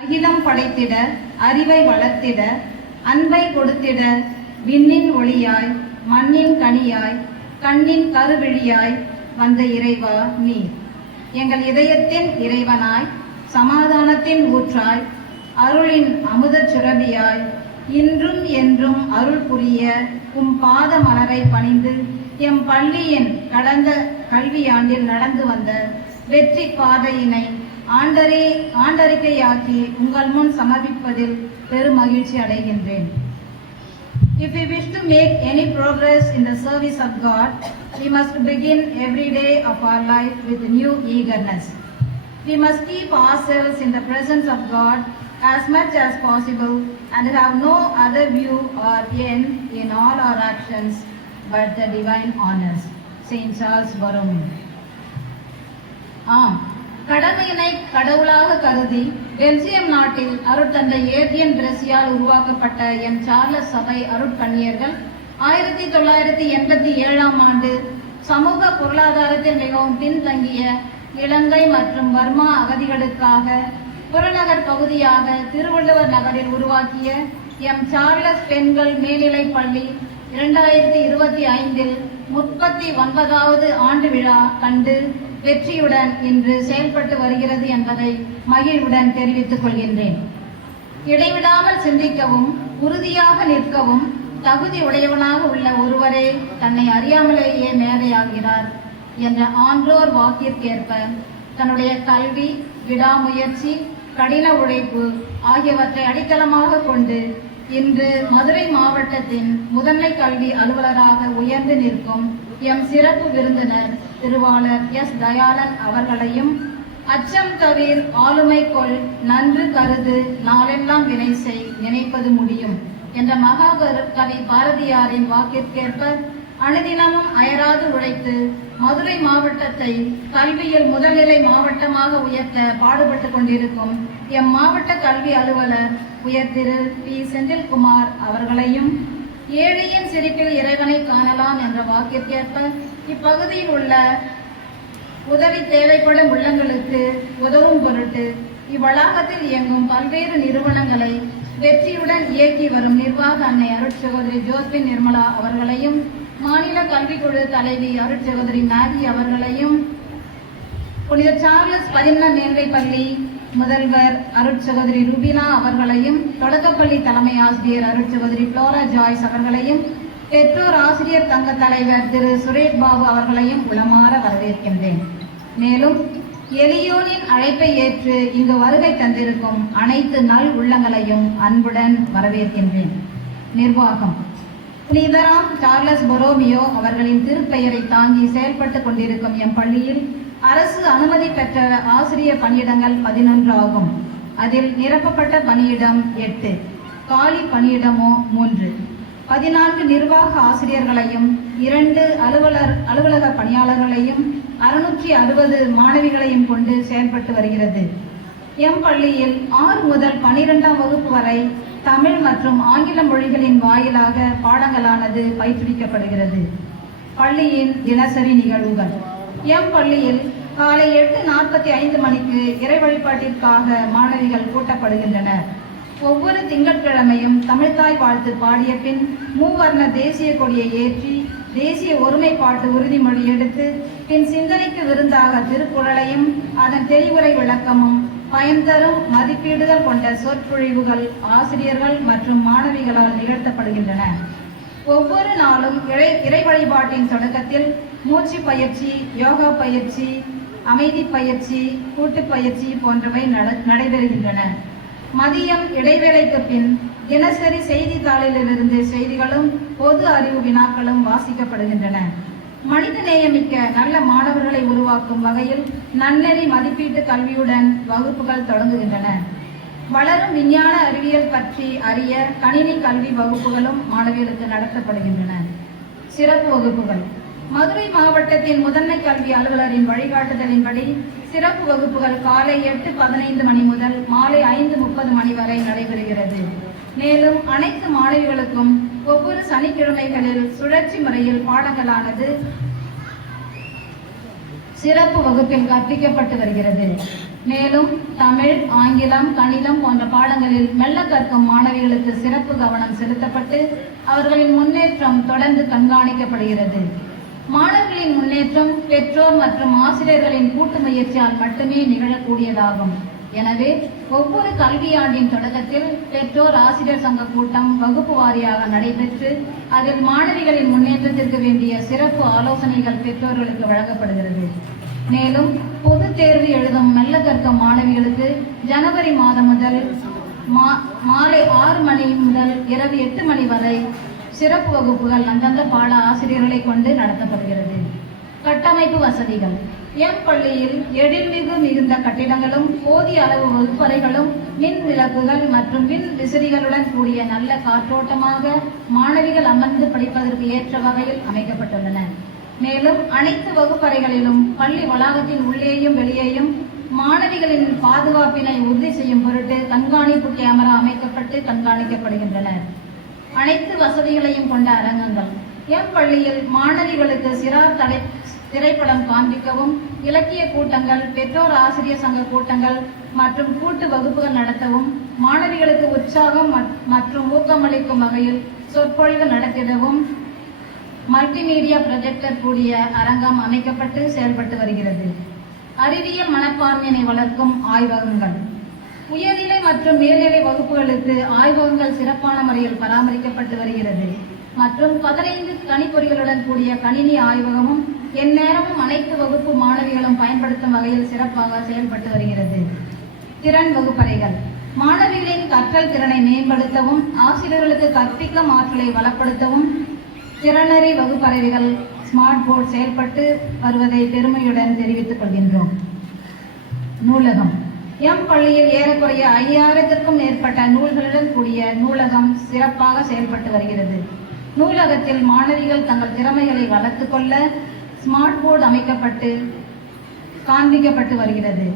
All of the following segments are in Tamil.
அகிலம் படைத்திட, அறிவை வளர்த்திட, அன்பை கொடுத்திட, விண்ணின் ஒளியாய், மண்ணின் கனியாய், கண்ணின் கருவிழியாய் வந்த இறைவா நீர். எங்கள் இதயத்தின் இறைவனாய், சமாதானத்தின் ஊற்றாய், அருளின் அமுதச் சுரபியாய், இன்றும் என்றும் அருள் புரிய உம் பாத மலரை பணிந்து எம் பள்ளியின் கடந்த கல்வியாண்டில் நடந்து வந்த வெற்றி பாதையினை ஆண்டறிக்கையாக்கி உங்கள் முன் சமர்ப்பிப்பதில் பெரும் மகிழ்ச்சி அடைகின்றேன். If we wish to make any progress in the service of God, we must begin every day of our life with new eagerness. We must keep ourselves in the presence of God as much as possible and have no other view or end in all our actions but the divine honors. Saint Charles Borromeo. கடமையினை கடவுளாக கருதி பெல்ஜியம் நாட்டில் அருட்தந்தை ஏர்டியன் பிரசியால் உருவாக்கப்பட்ட எம் சார்லஸ் சபை அருட்கன்னியர்கள் 1987 ஆண்டு சமூக பொருளாதாரத்தில் மிகவும் பின்தங்கிய இலங்கை மற்றும் பர்மா அகதிகளுக்காக புறநகர் பகுதியாக திருவள்ளுவர் நகரில் உருவாக்கிய எம் சார்லஸ் பெண்கள் மேல்நிலைப் பள்ளி 2025 39வது ஆண்டு விழா கண்டு வெற்றியுடன் இன்று செயல்பட்டு வருகிறது என்பதை மகிழ்வுடன் தெரிவித்துக் கொள்கின்றேன். இடைவிடாமல் சிந்திக்கவும் உறுதியாக நிற்கவும் தகுதி உடையவனாக உள்ள ஒருவரே தன்னை அறியாமலேயே மேதையாகிறார் என்ற ஆன்றோர் வாக்கிற்கேற்ப தன்னுடைய கல்வி, விடாமுயற்சி, கடின உழைப்பு ஆகியவற்றை அடித்தளமாக கொண்டு இன்று மதுரை மாவட்டத்தின் முதன்மை கல்வி அலுவலராக உயர்ந்து நிற்கும் எம் சிறப்பு விருந்தினர் திருவாளர் எஸ் தயாளன் அவர்களையும் அச்சம் தவிர் ஆளுமை கொள் நன்று கருது நாளெல்லாம் வினை செய் நினைப்பது முடியும் என்ற மகா கவி பாரதியாரின் வாக்கிற்கேற்ப அனுதினமும் அயராது உழைத்து மதுரை மாவட்டத்தை கல்வியில் முதல்நிலை மாவட்டமாக உயர்த்த பாடுபட்டு கொண்டிருக்கும் எம் மாவட்ட கல்வி அலுவலர் உயர் திரு பி செந்தில்குமார் அவர்களையும் ஏழையின் சிரிப்பில் இறைவனை காணலாம் என்ற வாக்கிற்கேற்ப இப்பகுதியில் உள்ள உதவி தேவைப்படும் உள்ளங்களுக்கு உதவும் பொருட்டு இவ்வளாகத்தில் இயங்கும் பல்வேறு நிறுவனங்களை வெற்றியுடன் இயக்கி வரும் நிர்வாக அன்னை அருட்சகோதரி ஜோஸ்பின் நிர்மலா அவர்களையும் மாநில கல்விக்குழு தலைவி அருட்சகோதரி மேகி அவர்களையும் புனித சார்லஸ் பதின்ம மேல்நிலைப் பள்ளி முதல்வர் அருட்சகோதரி ருபினா அவர்களையும் தொடக்கப்பள்ளி தலைமை ஆசிரியர் அருட்சகோதரி புளோரா ஜாய்ஸ் அவர்களையும் பெற்றோர் ஆசிரியர் தங்க தலைவர் திரு சுரேஷ் பாபு அவர்களையும் உளமாற வரவேற்கின்றேன். மேலும் எளியோனின் அழைப்பை ஏற்று இங்கு வருகை தந்திருக்கும் அனைத்து நல் உள்ளங்களையும் அன்புடன் வரவேற்கின்றேன். நிர்வாகம் புனிதராம் சார்லஸ் பொரோமியோ அவர்களின் திருப்பெயரை தாங்கி செயல்பட்டு கொண்டிருக்கும் எம் பள்ளியில் அரசு அனுமதி பெற்ற ஆசிரியர் பணியிடங்கள் 11 ஆகும். அதில் நிரப்பப்பட்ட பணியிடம் 8, காலி பணியிடமோ 3, 14 நிர்வாக ஆசிரியர்களையும் 2 அலுவலக பணியாளர்களையும் 660 மாணவிகளையும் கொண்டு செயல்பட்டு வருகிறது. எம் பள்ளியில் 6 முதல் 12ஆம் வகுப்பு வரை தமிழ் மற்றும் ஆங்கில மொழிகளின் வாயிலாக பாடங்களானது பயிற்றுவிக்கப்படுகிறது. பள்ளியின் தினசரி நிகழ்வுகள் எம் பள்ளியில் காலை 8:45 மணிக்கு இறை வழிபாட்டிற்காக மாணவிகள் கூட்டப்படுகின்றனர். ஒவ்வொரு திங்கட்கிழமையும் தமிழ்தாய் வாழ்த்து பாடிய பின் மூவர்ண தேசிய கொடியை ஏற்றி தேசிய ஒருமைப்பாட்டு உறுதிமொழி எடுத்து பின் சிந்தனைக்கு விருந்தாக திருக்குறளையும் அதன் தெளிவுரை விளக்கமும் பயன் தரும் மதிப்பீடுகள் கொண்ட சொற்பொழிவுகள் ஆசிரியர்கள் மற்றும் மாணவிகளால் நிகழ்த்தப்படுகின்றன. ஒவ்வொரு நாளும் இறை வழிபாட்டின் தொடக்கத்தில் மூச்சு பயிற்சி, யோகா பயிற்சி, அமைதி பயிற்சி, கூட்டு பயிற்சி போன்றவை நடைபெறுகின்றன. மதியம் இடைவேளைக்கு பின் தினசரி செய்தித்தாளிலிருந்து செய்திகளும் பொது அறிவு வினாக்களும் வாசிக்கப்படுகின்றன. மனித நேயமிக்க நல்ல மாணவர்களை உருவாக்கும் வகையில் நன்னெறி மதிப்பீட்டு கல்வியுடன் வகுப்புகள் தொடங்குகின்றன. வளரும் விஞ்ஞான அறிவியல் பற்றி அறிய கணினி கல்வி வகுப்புகளும் மாணவிகளுக்கு நடத்தப்படுகின்றன. சிறப்பு வகுப்புகள் மதுரை மாவட்டத்தின் முதன்மை கல்வி அலுவலரின் வழிகாட்டுதலின்படி சிறப்பு வகுப்புகள் காலை 8:15 மணி முதல் மாலை 5:30 மணி வரை நடைபெறுகிறது. மேலும் அனைத்து மாணவிகளுக்கும் ஒவ்வொரு சனிக்கிழமைகளில் சுழற்சி முறையில் பாடங்களானது சிறப்பு வகுப்பில் கற்பிக்கப்பட்டு வருகிறது. மேலும் தமிழ், ஆங்கிலம், கணிதம் போன்ற பாடங்களில் மெல்ல கற்கும் மாணவிகளுக்கு சிறப்பு கவனம் செலுத்தப்பட்டு அவர்களின் முன்னேற்றம் தொடர்ந்து கண்காணிக்கப்படுகிறது. மாணவர்களின் முன்னேற்றம் பெற்றோர் மற்றும் ஆசிரியர்களின் கூட்டு முயற்சியால் மட்டுமே நிகழக்கூடியதாகும். எனவே ஒவ்வொரு கல்வியாண்டின் தொடக்கத்தில் பெற்றோர் ஆசிரியர் சங்க கூட்டம் வகுப்பு வாரியாக நடைபெற்று அதில் மாணவிகளின் முன்னேற்றத்திற்கு வேண்டிய சிறப்பு ஆலோசனைகள் பெற்றோர்களுக்கு வழங்கப்படுகிறது. மேலும் பொது தேர்வு எழுதும் மெல்ல கற்கும் மாணவிகளுக்கு ஜனவரி மாதம் முதல் மாலை 6 மணி முதல் இரவு 8 மணி வரை சிறப்பு வகுப்புகள் அந்தந்த பாட ஆசிரியர்களை கொண்டு நடத்தப்படுகிறது. கட்டமைப்பு வசதிகள். எம் பள்ளியில் எழில்மிகு மிகுந்த கட்டிடங்களும் போதிய அளவு வகுப்பறைகளும் மின் விளக்குகள் மற்றும் மின் விசிறிகளுடன் கூடிய நல்ல காற்றோட்டமாக மாணவிகள் அமர்ந்து படிப்பதற்கு ஏற்ற வகையில் அமைக்கப்பட்டுள்ளன. மேலும் அனைத்து வகுப்பறைகளிலும் பள்ளி வளாகத்தின் உள்ளேயும் வெளியேயும் மாணவிகளின் பாதுகாப்பினை உறுதி செய்யும் பொருட்டு கண்காணிப்பு கேமரா அமைக்கப்பட்டு கண்காணிக்கப்படுகின்றன. அனைத்து வசதிகளையும் கொண்ட அரங்கங்கள். எம் பள்ளியில் மாணவிகளுக்கு சிறார் திரைப்படம் காண்பிக்கவும், இலக்கிய கூட்டங்கள், பெற்றோர் ஆசிரியர் சங்க கூட்டங்கள் மற்றும் கூட்டு வகுப்புகள் நடத்தவும், மாணவிகளுக்கு உற்சாகம் மற்றும் ஊக்கமளிக்கும் வகையில் சொற்பொழிவு நடத்திடவும் மல்டிமீடியா ப்ரொஜெக்டர் கூடிய அரங்கம் அமைக்கப்பட்டு செயல்பட்டு வருகிறது. அறிவியல் மனப்பான்மையினை வளர்க்கும் ஆய்வகங்கள். உயர்நிலை மற்றும் மேல்நிலை வகுப்புகளுக்கு ஆய்வகங்கள் சிறப்பான முறையில் பராமரிக்கப்பட்டு வருகிறது மற்றும் 15 கணிப்பொறிகளுடன் கூடிய கணினி ஆய்வகமும் எந்நேரமும் அனைத்து வகுப்பு மாணவிகளும் பயன்படுத்தும் வகையில் சிறப்பாக செயல்பட்டு வருகிறது. திறன் வகுப்பறைகள். மாணவிகளின் கற்றல் திறனை மேம்படுத்தவும் ஆசிரியர்களுக்கு கற்பிக்கும் ஆற்றலை வளப்படுத்தவும் திறனறி வகுப்பறைகள் ஸ்மார்ட் போர்டு செயல்பட்டு வருவதை பெருமையுடன் தெரிவித்துக் கொள்கின்றோம். நூலகம். எம் பள்ளியில் ஏறக்குறைய 5000க்கும் மேற்பட்ட நூல்களுடன் கூடிய நூலகம் சிறப்பாக செயல்பட்டு வருகிறது. நூலகத்தில் மாணவிகள் தங்கள் திறமைகளை வளர்த்துக் கொள்ள ஸ்மார்ட் போர்டு அமைக்கப்பட்டு காண்பிக்கப்பட்டு வருகிறது.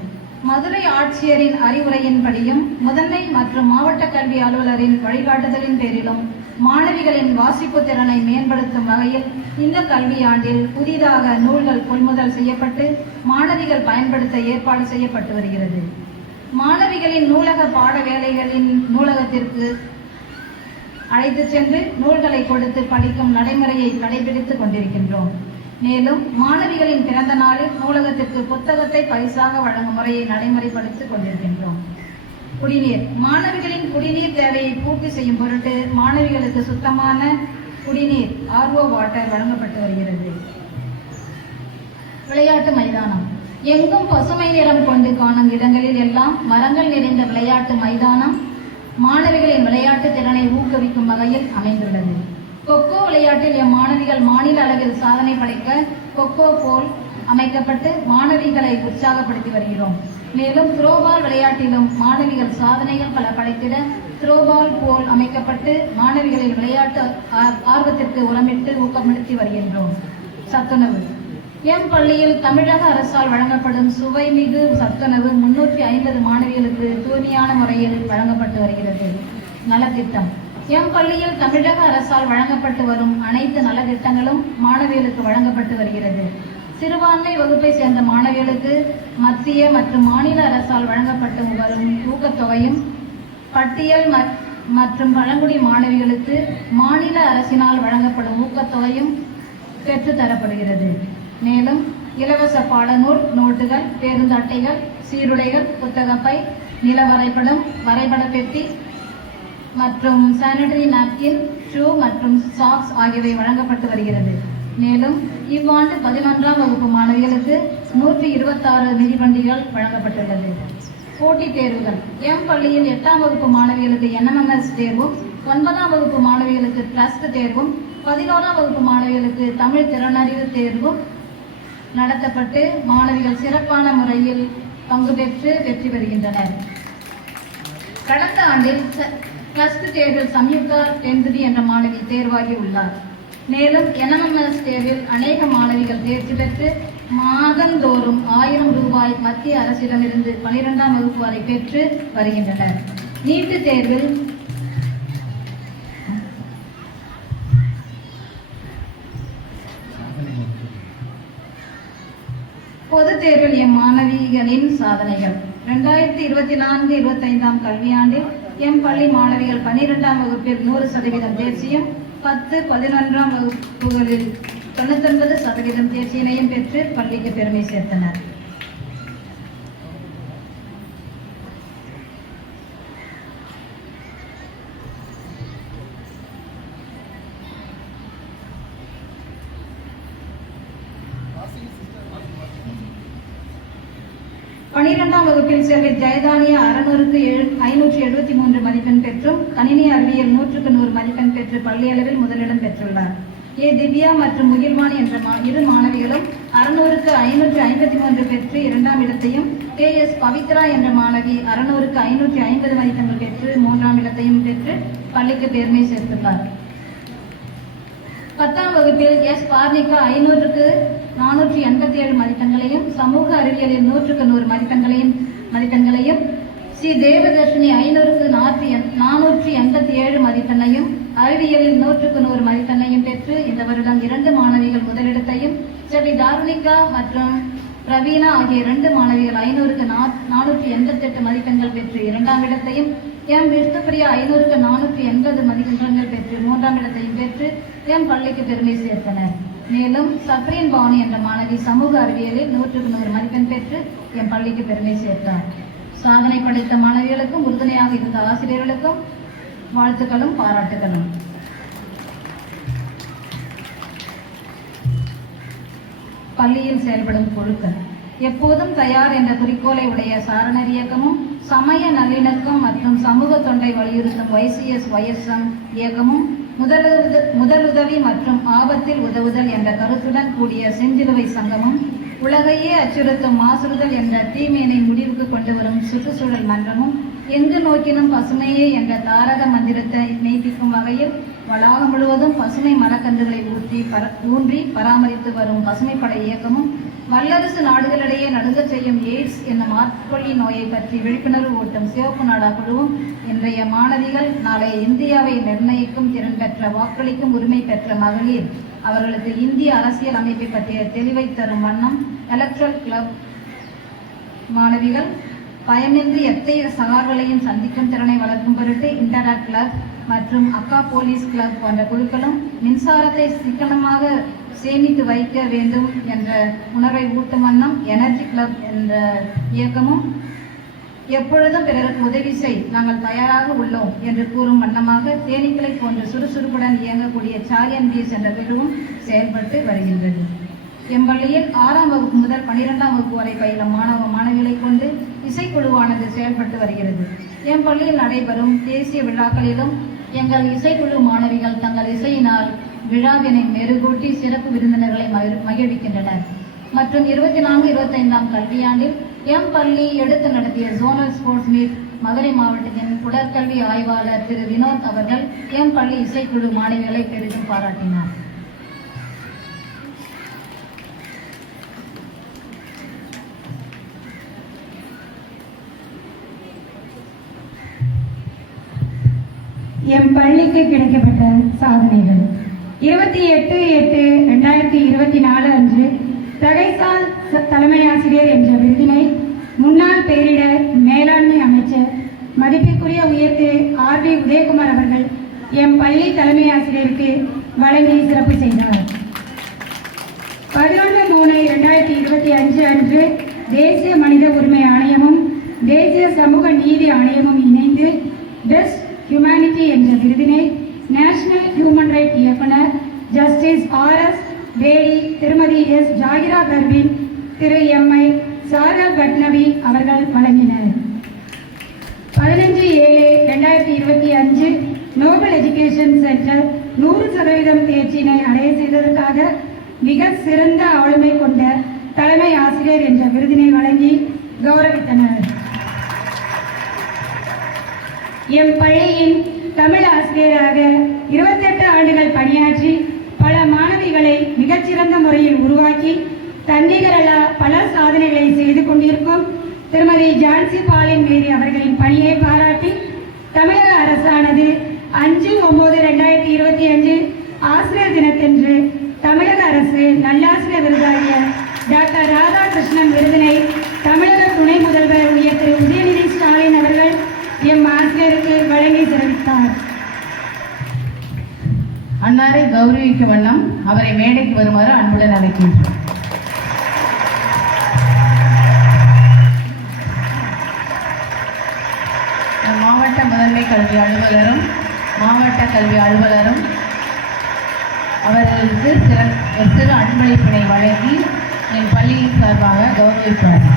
மதுரை ஆட்சியரின் அறிவுரையின்படியும் முதன்மை மற்றும் மாவட்ட கல்வி அலுவலரின் வழிகாட்டுதலின் பேரிலும் மாணவிகளின் வாசிப்பு திறனை மேம்படுத்தும் வகையில் இந்த கல்வியாண்டில் புதிதாக நூல்கள் கொள்முதல் செய்யப்பட்டு மாணவிகள் பயன்படுத்த ஏற்பாடு செய்யப்பட்டு வருகிறது. மாணவிகளின் நூலக பாட வேலைகளின் நூலகத்திற்கு அழைத்து சென்று நூல்களை கொடுத்து படிக்கும் நடைமுறையை கடைபிடித்துக் கொண்டிருக்கின்றோம். மேலும் மாணவிகளின் பிறந்த நாளில் நூலகத்திற்கு புத்தகத்தை பரிசாக வழங்கும் முறையை நடைமுறைப்படுத்திக் கொண்டிருக்கின்றோம். குடிநீர். மாணவிகளின் குடிநீர் தேவையை பூர்த்தி செய்யும் பொருட்டு மாணவிகளுக்கு சுத்தமான குடிநீர் RO வாட்டர் வழங்கப்பட்டு வருகிறது. விளையாட்டு மைதானம். எங்கும் பசுமை நிறம் கொண்டு காணும் இடங்களில் எல்லாம் மரங்கள் நிறைந்த விளையாட்டு மைதானம் மாணவிகளின் விளையாட்டு திறனை ஊக்குவிக்கும் வகையில் அமைந்துள்ளது. கொக்கோ விளையாட்டில் மாணவிகள் மாநில அளவில் சாதனை படைக்க கொக்கோ போல் அமைக்கப்பட்டு மாணவிகளை உற்சாகப்படுத்தி வருகிறோம். மேலும் த்ரோபால் விளையாட்டிலும் மாணவிகள் சாதனைகள் பல படைத்திட த்ரோபால் போல் அமைக்கப்பட்டு மாணவிகளின் விளையாட்டு ஆர்வத்திற்கு உரமிட்டு ஊக்கப்படுத்தி வருகின்றோம். சத்துணவு. எம் பள்ளியில் தமிழக அரசால் வழங்கப்படும் சுவைமிகு சத்துணவு 350 மாணவிகளுக்கு தூய்மையான முறையில் வழங்கப்பட்டு வருகிறது. நலத்திட்டம். எம் பள்ளியில் தமிழக அரசால் வழங்கப்பட்டு வரும் அனைத்து நலத்திட்டங்களும் மாணவிகளுக்கு வழங்கப்பட்டு வருகிறது. சிறுபான்மை வகுப்பை சேர்ந்த மாணவிகளுக்கு மத்திய மற்றும் மாநில அரசால் வழங்கப்பட்டு வரும் ஊக்கத்தொகையும், பட்டியல் மற்றும் பழங்குடி மாணவிகளுக்கு மாநில அரசினால் வழங்கப்படும் ஊக்கத்தொகையும் பெற்றுத்தரப்படுகிறது. மேலும் இலவச பாடநூல், நோட்டுகள், பேருந்து அட்டைகள், சீருடைகள், புத்தகப்பை, நில வரைபடம், வரைபட பெட்டி மற்றும் சானிட்டரி நாப்கின், ஷூ மற்றும் சாக்ஸ் ஆகியவை வழங்கப்பட்டு வருகிறது. மேலும் இவ்வாண்டு 11ஆம் வகுப்பு மாணவிகளுக்கு 126 மிதிவண்டிகள் வழங்கப்பட்டுள்ளது. போட்டித் தேர்வுகள். எம் பள்ளியில் 8ஆம் வகுப்பு மாணவிகளுக்கு NMMS தேர்வும், 9ஆம் வகுப்பு மாணவிகளுக்கு ட்ரஸ்ட் தேர்வும், 11ஆம் வகுப்பு மாணவிகளுக்கு தமிழ் திறனறிவு தேர்வும் நடத்தப்பட்டு மாணவிகள் சிறப்பான முறையில் பங்கு பெற்று வெற்றி பெறுகின்றனர். கடந்த ஆண்டில் ட்ரஸ்ட் தேர்வில் சம்யுக்தா டென்துதி என்ற மாணவி தேர்வாகி உள்ளார். மேலும் NMMS தேர்வில் அநேக மாணவிகள் தேர்ச்சி பெற்று மாதந்தோறும் 1000 ரூபாய் மத்திய அரசிடமிருந்து 12ஆம் வகுப்பு வரை பெற்று வருகின்றனர். நீட்டு தேர்வில் பொது பொதுத் தேர்வில் எம் மாணவிகளின் சாதனைகள். 2024-25 கல்வியாண்டில் எம் பள்ளி மாணவிகள் 12ஆம் வகுப்பில் 100% தேர்ச்சியும் 10-11ஆம் வகுப்புகளில் 99% தேர்ச்சியினையும் பெற்று பள்ளிக்கு பெருமை சேர்த்தனர். பனிரெண்டாம் வகுப்பில் செல்வி ஜெயதானியா 600க்கு 573 மதிப்பெண் பெற்றும் கணினி அறிவியல் 100க்கு 100 மதிப்பெண் பெற்று பள்ளி அளவில் முதலிடம் பெற்றுள்ளார். திவ்யா மற்றும் முகில்வாணி என்ற இரு மாணவிகளும் 600க்கு 553 பெற்று 2ஆம் இடத்தையும், KS பவித்ரா என்ற மாணவி 600க்கு 550 மதிப்பெண்கள் பெற்று 3ஆம் இடத்தையும் பெற்று பள்ளிக்கு பெருமை சேர்த்துள்ளார். 10ஆம் வகுப்பில் S பார்னிகா 500க்கு 487 மதிப்பெண்களையும், சமூக அறிவியலில் 100க்கு 100 மதிப்பெண்களையும், சி தேவதர்ஷினி 500க்கு 487 மதிப்பெண்ணையும், அறிவியலில் 100க்கு 100 மதிப்பெண்ணையும் பெற்று இந்த வருடம் 2 மாணவிகள் முதலிடத்தையும், செல்வி தார்னிகா மற்றும் பிரவீனா ஆகிய 2 மாணவிகள் 500க்கு 488 மதிப்பெண்கள் பெற்று 2ஆம் இடத்தையும், எம் விஷ்ணுபிரியா 500க்கு 480 மதிப்பெண்கள் பெற்று 3ஆம் இடத்தையும் பெற்று எம் பள்ளிக்கு பெருமை சேர்த்தனர். மேலும் சப்ரீன் பானு என்ற மாணவி சமூக அறிவியலில் 100க்கு 100 மதிப்பெண் பெற்று எம் பள்ளிக்கு பெருமை சேர்த்தார். சாதனை படைத்த மாணவிகளுக்கும் உறுதுணையாக இருந்த ஆசிரியர்களுக்கும் வாழ்த்துக்களும் பாராட்டுகளும். பள்ளியில் செயல்படும் குழுக்கள். எப்போதும் தயார் என்ற குறிக்கோளை உடைய சாரணர் இயக்கமும், சமய நல்லிணக்கம் மற்றும் சமூக தொண்டை வலியுறுத்தும் YCS-YSM இயக்கமும், முதலுதவி மற்றும் ஆபத்தில் உதவுதல் என்ற கருத்துடன் கூடிய செஞ்சிலுவை சங்கமும், உலகையே அச்சுறுத்தும் மாசுறுதல் என்ற தீமையினை முடிவுக்கு கொண்டு வரும் சுற்றுச்சூழல் மன்றமும், எங்கு நோக்கினும் பசுமையே என்ற தாரக மந்திரத்தை மெய்ப்பிக்கும் வகையில் வளாகம் முழுவதும் பசுமை மரக்கன்றுகளை ஊன்றி பராமரித்து வரும் பசுமைப்படை இயக்கமும், வல்லரசு நாடுகளிடையே நடுங்கச் செய்யும் எய்ட்ஸ் என்னும் ஆட்கொல்லி நோயை பற்றி விழிப்புணர்வு ஊட்டும் சிவப்பு நாடா குழுவும், இன்றைய மாணவிகள் நாளைய இந்தியாவை நிர்ணயிக்கும் திறன் பெற்ற வாக்களிக்கும் உரிமை பெற்ற மகளிர் அவர்களுக்கு இந்திய அரசியல் அமைப்பை பற்றிய தெளிவை தரும் வண்ணம் எலக்ட்ரல் கிளப் மாணவிகள், பயமின்றி எத்தகைய சவால்களையும் சந்திக்கும் திறனை வளர்க்கும் பொருட்டு இன்டராக்ட் கிளப் மற்றும் அக்கா போலீஸ் கிளப் போன்ற குழுக்களும், மின்சாரத்தை சிக்கனமாக சேமித்து வைக்க வேண்டும் என்ற உணர்வை ஊட்டும் வண்ணம் எனர்ஜி கிளப் என்ற இயக்கமும், எப்பொழுதும் பிறருக்கு உதவி செய் நாங்கள் தயாராக உள்ளோம் என்று கூறும் வண்ணமாக தேனீக்களை போன்ற சுறுசுறுப்புடன் இயங்கக்கூடிய சாரியன் பீஸ் என்ற குழுவும் செயல்பட்டு வருகின்றது. எம்பள்ளியில் 6ஆம் வகுப்பு முதல் 12ஆம் வகுப்பு வரை பயிலும் மாணவ மாணவிகளை கொண்டு இசைக்குழுவானது செயல்பட்டு வருகிறது. எம்பள்ளியில் நடைபெறும் தேசிய விழாக்களிலும் எங்கள் இசைக்குழு மாணவிகள் தங்கள் இசையினால் விழாவினை மெருகூட்டி சிறப்பு விருந்தினர்களை மகிழ்விக்கின்றனர். மற்றும் 24-25 கல்வியாண்டில் எம் பள்ளி எடுத்து நடத்திய ஜோனல் ஸ்போர்ட்ஸ் மீட் மதுரை மாவட்டத்தின் உடற்கல்வி ஆய்வாளர் திரு வினோத் அவர்கள் எம் பள்ளி இசைக்குழு மாணவிகளை பெரிதும் பாராட்டினார். எம் பள்ளிக்கு கிடைக்கப்பட்ட சாதனைகள். 28/8/2024 அன்று தகைசால் தலைமை ஆசிரியர் என்ற விருதினை முன்னாள் பேரிடர் மேலாண்மை அமைச்சர் மதிப்பிற்குரிய உயர்திரு RB உதயகுமார் அவர்கள் எம் பள்ளி தலைமை ஆசிரியருக்கு வழங்கி சிறப்பு செய்தார். 11/3/2025 அன்று தேசிய மனித உரிமை ஆணையமும் தேசிய சமூக நீதி ஆணையமும் இணைந்து பெஸ்ட் ஹியூமனிட்டி என்ற விருதினை நேஷனல் ஹியூமன் ரைட் இயக்குனர் ஜஸ்டிஸ் RS பேடி, திருமதி S ஜாகிரா பர்வீன், திரு MI சாரா கட்னவி அவர்கள் வழங்கினர். 15/7/2025 நோபல் எஜுகேஷன் சென்டர் 100% தேர்ச்சியினை அடைய செய்ததற்காக மிக சிறந்த ஆளுமை கொண்ட தலைமை ஆசிரியர் என்ற விருதினை வழங்கி கௌரவித்தனர். எம் பள்ளியின் தமிழ் ஆசிரியராக 28 ஆண்டுகள் பணியாற்றி பல மாணவிகளை மிகச்சிறந்த முறையில் உருவாக்கி தன்னிகரலா பல சாதனைகளை செய்து கொண்டிருக்கும் திருமதி ஜான்சி பாலின் மேரி அவர்களின் பணியை பாராட்டி தமிழக அரசானது 5/9/2025 ஆசிரியர் தினத்தன்று தமிழக அரசு நல்லாசிரியர் விருதாகிய டாக்டர் ராதாகிருஷ்ணன் விருதினை தமிழக துணை முதல்வர் உயர் திரு உதயநிதி ஸ்டாலின் அவர்கள் எம் ஆசிரியருக்கு வழங்கி சிறப்பித்தார். அன்னாரை கௌரவிக்கும் வண்ணம் அவரை மேடைக்கு வருமாறு அன்புடன் அழைக்கின்றோம். மாவட்ட முதன்மை கல்வி அலுவலரும் மாவட்ட கல்வி அலுவலரும் அவர்களுக்கு சிறு அன்பளிப்பினை வழங்கி என் பள்ளியின் சார்பாக கௌரவிப்பார்.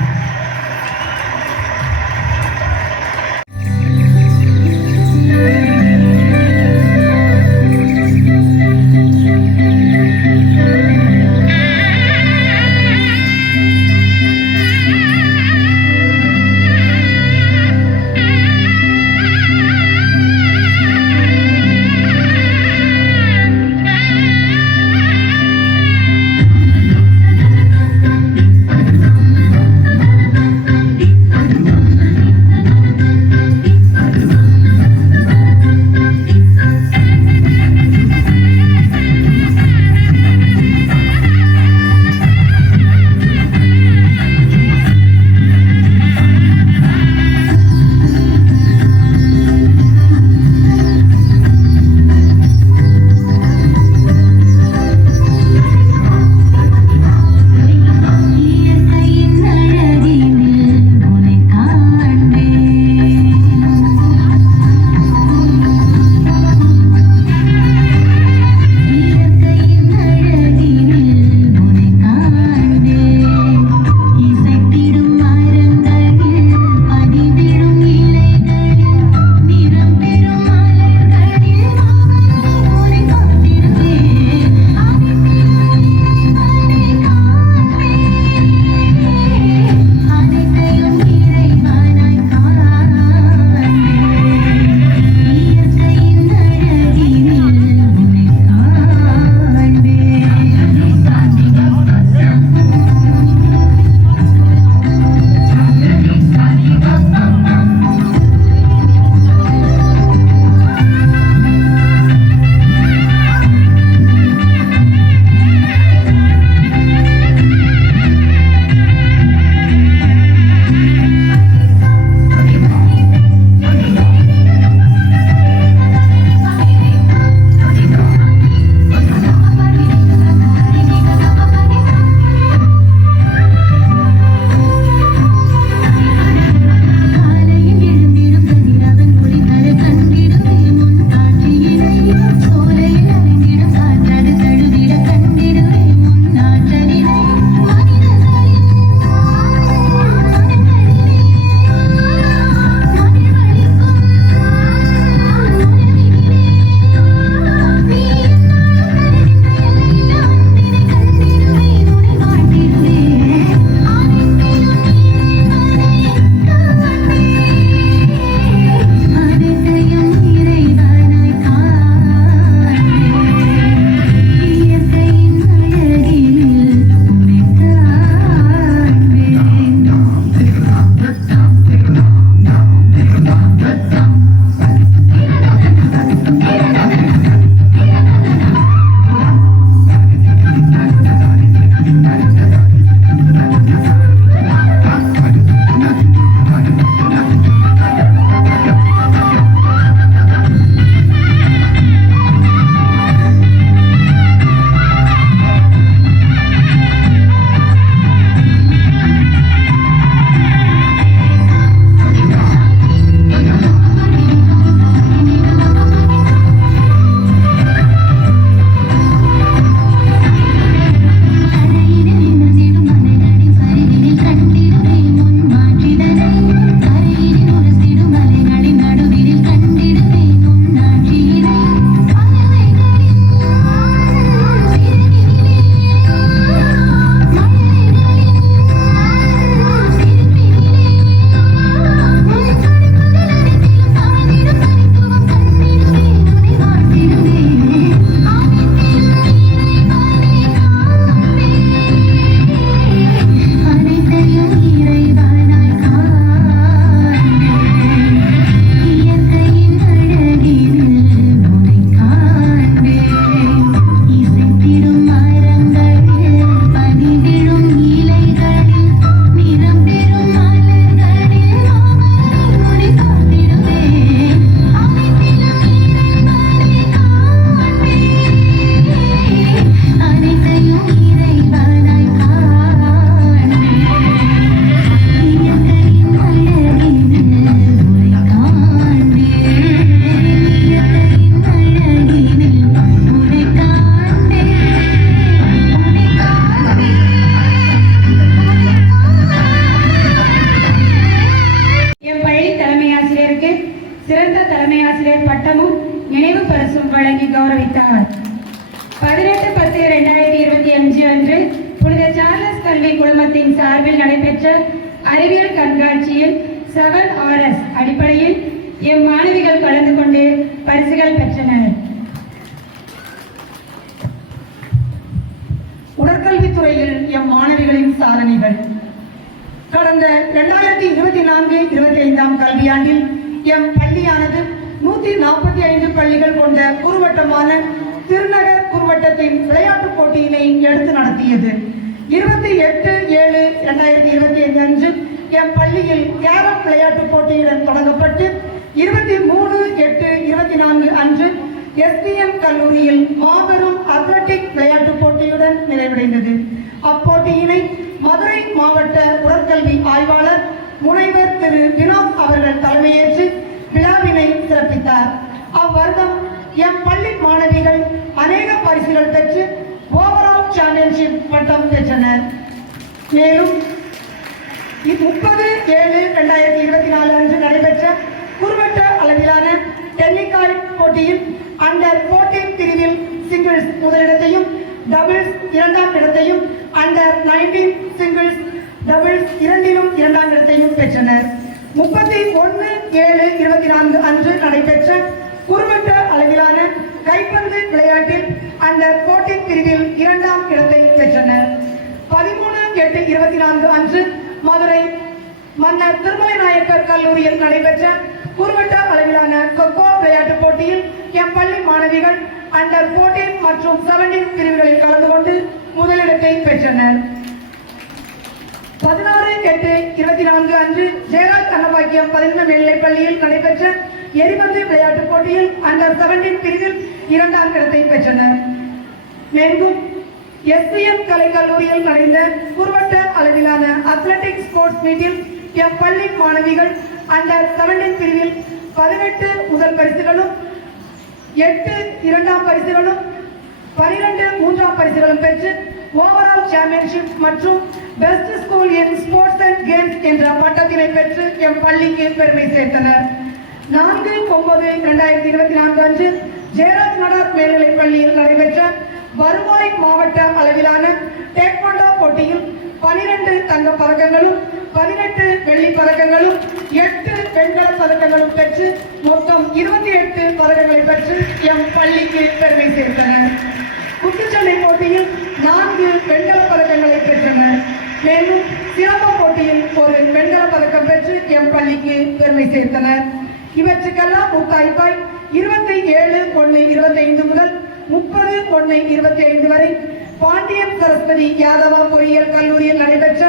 சிறந்த தலைமையாசிரியர் பட்டமும் நினைவு பரிசும் வழங்கி கௌரவித்தார். 18/10/2025 அன்று புனித சார்லஸ் கல்வி குழுமத்தின் சார்பில் நடைபெற்ற அறிவியல் கண்காட்சியில் 7RS அடிப்படையில் மாணவிகள் கலந்து கொண்டு பரிசுகள் பெற்றனர். உடற்கல்வித்துறையில் மாணவிகளின் சாதனைகள். கடந்த 2024-25 கல்வியாண்டில் பள்ளியானது 145 பள்ளிகள் கொண்ட குறுவட்டமான திருநகர் குறுவட்டத்தின் விளையாட்டுப் போட்டியினை எடுத்து நடத்தியது. 28/7/2025 அன்று பள்ளியில் கேரம் விளையாட்டுப் போட்டியுடன் தொடங்கப்பட்டு 23/8/24 அன்று SPM கல்லூரியில் மாபெரும் அத்லெட்டிக் விளையாட்டுப் போட்டியுடன் நிறைவடைந்தது. அப்போட்டியினை மதுரை மாவட்ட உடற்கல்வி ஆய்வாளர் முனைவர் திரு வினோத் அவர்கள் தலைமையேற்று விழாவினை சிறப்பித்தார். அவ்வருடம் பள்ளி மாணவிகள் அநேக பரிசுகள் பெற்று ஓவரால் சாம்பியன்ஷிப் பட்டம் பெற்றனர். மேலும் 30/7/2024 அன்று நடைபெற்ற குறுவட்ட அளவிலான டென்னிக்காய் போட்டியில் அண்டர் 14 பிரிவில் சிங்கிள்ஸ் முதலிடத்தையும் டபுள்ஸ் 2ஆம் இடத்தையும் அண்டர் 19 சிங்கிள்ஸ் டபுள்ஸ் 2லும் 2ஆம் இடத்தையும் பெற்றனர். 31/7/24 அன்று நடைபெற்ற குறுவட்ட அளவிலான கைப்பந்து விளையாட்டில் அண்டர் 14 பிரிவில் 2ஆம் இடத்தை பெற்றனர். 13/8/24 அன்று மதுரை மன்னர் திருமலை நாயக்கர் கல்லூரியில் நடைபெற்ற குறுவட்ட அளவிலான கொக்கோ விளையாட்டுப் போட்டியில் பள்ளி மாணவிகள் அண்டர் 14 மற்றும் 17 பிரிவுகளில் கலந்து கொண்டு முதலிடத்தை பெற்றனர். 16/8/24 அன்று ஜெயராஜ் அன்னபாக்கியம் 11 மேல்நிலைப் பள்ளியில் நடைபெற்ற எரிபந்து விளையாட்டுப் போட்டியில் அண்டர் 17 பிரிவில் 2ஆம் இடத்தை பெற்றனர். மேலும் SPM கலைக்கல்லூரியில் நடந்த குறுவட்ட அளவிலான அத்லெட்டிக் ஸ்போர்ட்ஸ் மீட்டில் பள்ளி மாணவிகள் அண்டர் 17 பிரிவில் 18 முதல் பரிசுகளும் 8 2ஆம் பரிசுகளும் 12 3ஆம் பரிசுகளும் பெற்று ஓவரால் சாம்பியன்ஷிப் மற்றும் best school in sports and games என்ற பட்டத்தினை பெற்று பள்ளிக்கு பெருமை சேர்த்தனர். 4/9/2024 அன்று ஜெயராஜ் நகர் மேல்நிலைப் பள்ளியில் நடைபெற்ற வருவாய் மாவட்ட அளவிலான டேக்வாண்டோ போட்டியில் 12 தங்கப் பதக்கங்களும் 18 வெள்ளிப் பதக்கங்களும் 8 வெண்கலப் பதக்கங்களும் பெற்று மொத்தம் 28 பதக்கங்களை பெற்று பள்ளிக்கு பெருமை சேர்த்தனர். குத்துச்சண்டை போட்டியில் 4 வெண்கலப் பதக்கங்களை பெற்றனர். மேலும் சிலம்ப போட்டியில் ஒரு வெண்கலப் பதக்கம் பெற்று பள்ளிக்கு பெருமை சேர்த்தனர். இவற்றுக்கெல்லாம் முத்தாய்ப்பாய் 27/1/25 முதல் 30/1/25 வரை பாண்டியன் சரஸ்வதி யாதவா பொறியியல் கல்லூரியில் நடைபெற்ற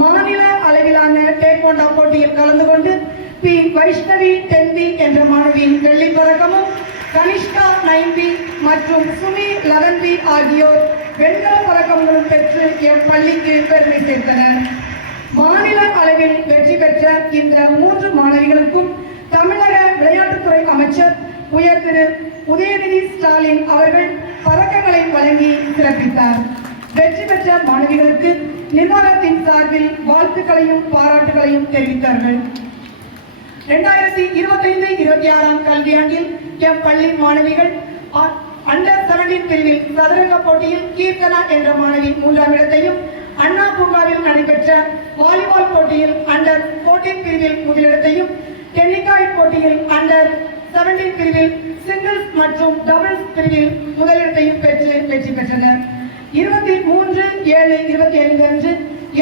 மாநில அளவிலான டேக்வாண்டோ போட்டியில் கலந்து கொண்டு பி வைஷ்ணவி தென்வி என்ற மாணவி வெள்ளிப் பதக்கமும், கனிஷ்கா 9B மற்றும் சுமி 11B ஆகியோர் வெண்கலப் பதக்கங்களும் பெற்று பள்ளிக்கு பெருமை சேர்த்தனர். மாநில அளவில் வெற்றி பெற்ற இந்த 3 மாணவிகளுக்கும் தமிழக விளையாட்டுத்துறை அமைச்சர் உயர் திரு உதயநிதி ஸ்டாலின் அவர்கள் பதக்கங்களை வழங்கி சிறப்பித்தார். வெற்றி பெற்ற மாணவிகளுக்கு நிர்வாகத்தின் சார்பில் வாழ்த்துக்களையும் பாராட்டுகளையும் தெரிவித்தார்கள். 2025-26 கல்வியாண்டில் பள்ளி மாணவிகள் அண்டர் 17 பிரிவில் சதுரங்க போட்டியில் கீர்த்தனா என்ற மாணவி 3ஆம் இடத்தையும், அண்ணா பூங்காவில் நடைபெற்ற வாலிபால் போட்டியில் அண்டர் 14 பிரிவில் முதலிடத்தையும், டென்னிக்காய் போட்டியில் அண்டர் 17 பிரிவில் சிங்கிள்ஸ் மற்றும் டபுள்ஸ் பிரிவில் முதலிடத்தையும் பெற்று வெற்றி பெற்றனர். 23/7/25 அன்று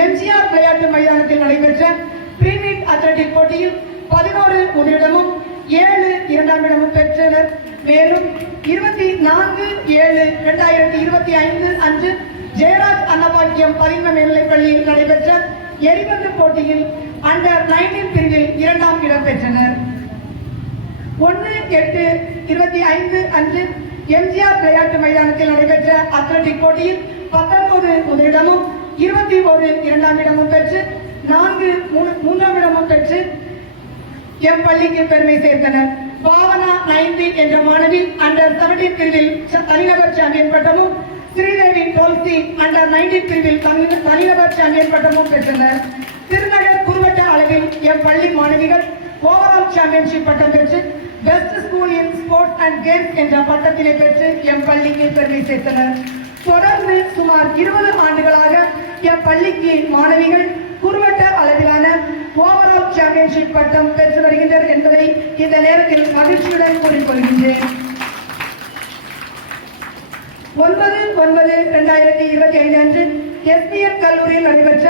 MGR விளையாட்டு மைதானத்தில் நடைபெற்ற பிரீமிட் அத்லெட்டிக் போட்டியில் 11 முதலிடமும் 7 2ஆம் இடமும் பெற்றனர். மேலும் 24/7/2025 அன்று ஜெயராஜ் அன்னபாக்கியம் 11 மேல்நிலைப் பள்ளியில் நடைபெற்ற எரிபந்து போட்டியில் அண்டர் 19 பிரிவில் 2ஆம் இடம் பெற்றனர். 1/8/25 அன்று MGR விளையாட்டு மைதானத்தில் நடைபெற்ற அத்லெட்டிக் போட்டியில் 19 முதலிடமும் 21 2ஆம் இடமும் பெற்று 4 3ஆம் இடமும் பெற்று பள்ளிக்கு பெருமை சேர்த்தனர். பாவனா 9B என்ற மாணவி அண்டர் 17 பிரிவில் தனிநபர் சாம்பியன் பட்டமும், ஸ்ரீதேவி 12C அண்டர் 19 பிரிவில் தனிநபர் சாம்பியன் பட்டமும் பெற்றனர். திருநகர் குறுவட்ட அளவில் எம் பள்ளி மாணவிகள் ஓவரால் சாம்பியன்ஷிப் பட்டம் பெற்று best school in sports and games என்ற பட்டத்தினை பெற்று எம் பள்ளிக்கு பெருமை சேர்த்தனர். தொடர்ந்து சுமார் 20 ஆண்டுகளாக எம் பள்ளிக்கு மாணவிகள் குறுவட்ட அளவிலான ஓவரால் சாம்பியன்ஷிப் பட்டம் பெற்று வருகின்றனர் என்பதை இந்த நேரத்தில் மகிழ்ச்சியுடன் கூறிக்கொள்கின்றேன். 9/9/2025 அன்று எஸ்பிஎன் கல்லூரியில் நடைபெற்ற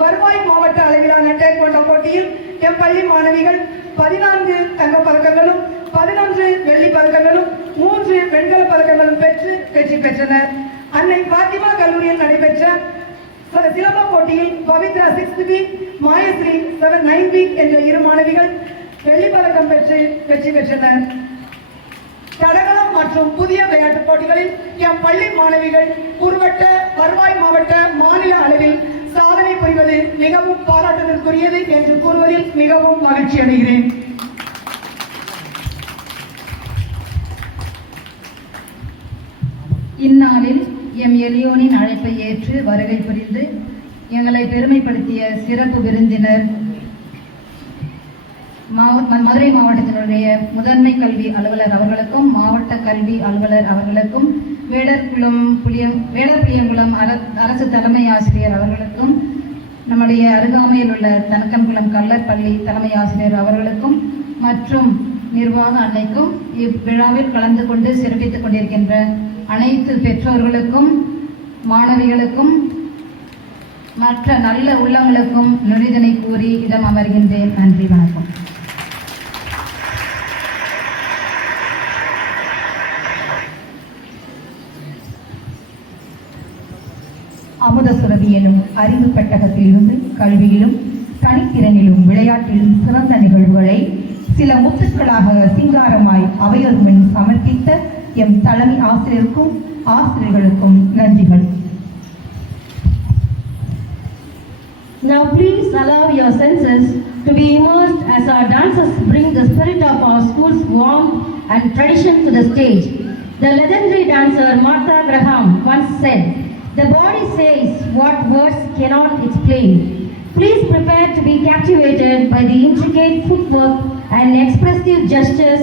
வருவாய் மாவட்ட அளவிலான டேக்வாண்டோ போட்டியில் எம் பள்ளி மாணவிகள் 14 தங்கப் பதக்கங்களும் 11 வெள்ளிப் பதக்கங்களும் 3 வெண்கலப் பதக்கங்களும் பெற்று வெற்றி பெற்றனர். அன்னை பாத்திமா கல்லூரியில் நடைபெற்ற சிலம்ப போட்டியில் Pavithra 6th B, மாயஸ்ரீ 9th B என்ற இரு மாணவிகள் வெள்ளிப் பதக்கம் பெற்று வெற்றி பெற்றனர். தடகளம் மற்றும் புதிய விளையாட்டுப் போட்டிகளில் எம் பள்ளி மாணவிகள் குறுவட்ட வருவாய் மாவட்ட மாநில அளவில் சாதனை புரிவது மிகவும் பாராட்டுதலுக்குரியது என்று கூறுவதில் மிகவும் மகிழ்ச்சி அடைகிறேன். இந்நாளில் எம் எலியோனின் அழைப்பை ஏற்று வருகை புரிந்து எங்களை பெருமைப்படுத்திய சிறப்பு விருந்தினர் மதுரை மாவட்டத்தினுடைய முதன்மை கல்வி அலுவலர் அவர்களுக்கும் மாவட்ட கல்வி அலுவலர் அவர்களுக்கும் வேடர்புளியங்குளம் அரசு தலைமை ஆசிரியர் அவர்களுக்கும் நம்முடைய அருகாமையில் உள்ள தனக்கன்குளம் கல்லர் பள்ளி தலைமை ஆசிரியர் அவர்களுக்கும் மற்றும் நிர்வாக அன்னைக்கும் இவ்விழாவில் கலந்து கொண்டு சிறப்பித்துக் கொண்டிருக்கின்ற அனைத்து பெற்றோர்களுக்கும் மாணவிகளுக்கும் மற்ற நல்ல உள்ளங்களுக்கும் நுழைதனை கூறி இடம் அமர்கின்றேன். நன்றி, வணக்கம். அமுதசுரபி எனும் அறிவு பெட்டகத்திலிருந்து கல்வியிலும் தனித்திறனிலும் விளையாட்டிலும் சிறந்த நிகழ்வுகளை சில முத்துக்களாக சிங்காரமாய் அவையோர் முன் சமர்ப்பித்த எம் தலைமை ஆசிரியருக்கும் ஆசிரியர்களுக்கும் நன்றிகள். Now please allow your senses to be immersed as our dancers bring the spirit of our school's warmth and tradition to the stage. The legendary dancer Martha Graham once said, "The body says what words cannot explain." Please prepare to be captivated by the intricate footwork and expressive gestures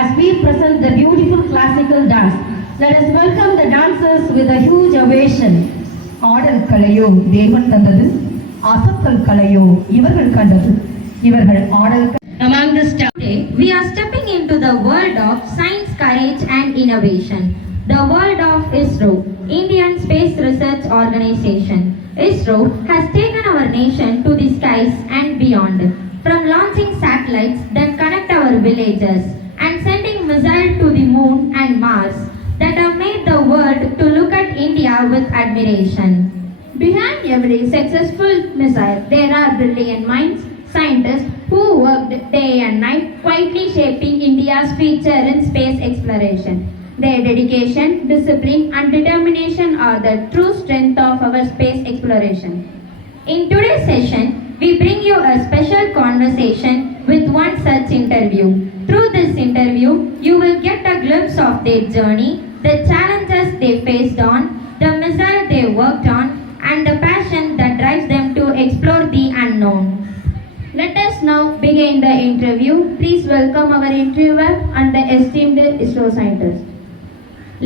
as we present the beautiful classical dance. Let us welcome the dancers with a huge ovation. ஆடல் கலையோ தேவன் தந்தது, அசத்தல் கலையோ இவர்கள் கண்டது. இவர்கள் ஆடல் Among the staff today, we are stepping into the world of science, courage and innovation. The world of ISRO, Indian Space Research Organization. ISRO has taken our nation to the skies and beyond, from launching satellites that connect our villages and sending missiles to the moon and Mars that have made the world to look at India with admiration. Behind every successful missile, there are brilliant minds, scientists who worked day and night, quietly shaping India's future in space exploration. Their dedication, discipline and determination are the true strength of our space exploration. In today's session, we bring you a special conversation with one such interview. Through this interview, you will get a glimpse of their journey, the challenges they faced on, the missile they worked on, and the passion that drives them to explore the unknown. Let us now begin the interview. Please welcome our interviewer and the esteemed ISRO scientist.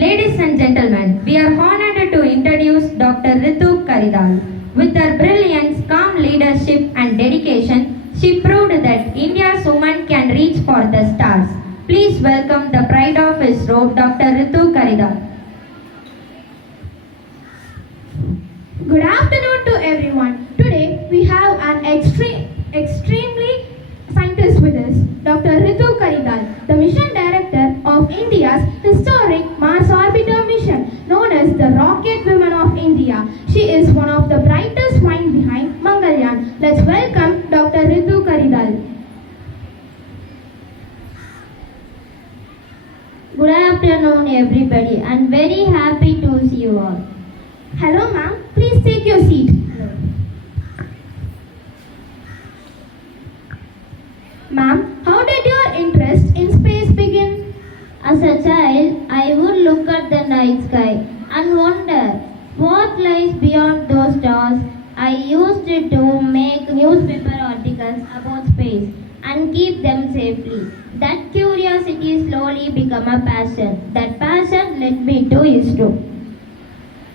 Ladies and gentlemen, we are honored to introduce Dr. Ritu Karidal. With her brilliance, calm leadership and dedication, she proved that India's woman can reach for the stars. Please welcome the pride of ISRO, Dr. Ritu Karidal. Good afternoon to everyone. Today we have an extremely scientist with us, Dr. Ritu Karidal, the mission director of India's historic Mars orbiter mission known as the Rocket Women of India. She is one of the brightest minds behind Mangalyaan. Let's welcome Dr. Ritu Karidal. Good afternoon, everybody. I'm very happy to see you all. Hello ma'am, please take your seat. Ma'am, how did your interest in space begin? As a child, I would look at the night sky and wonder what lies beyond those stars. I used to make newspaper articles about space and keep them safely. That curiosity slowly became a passion. That passion led me to ISRO.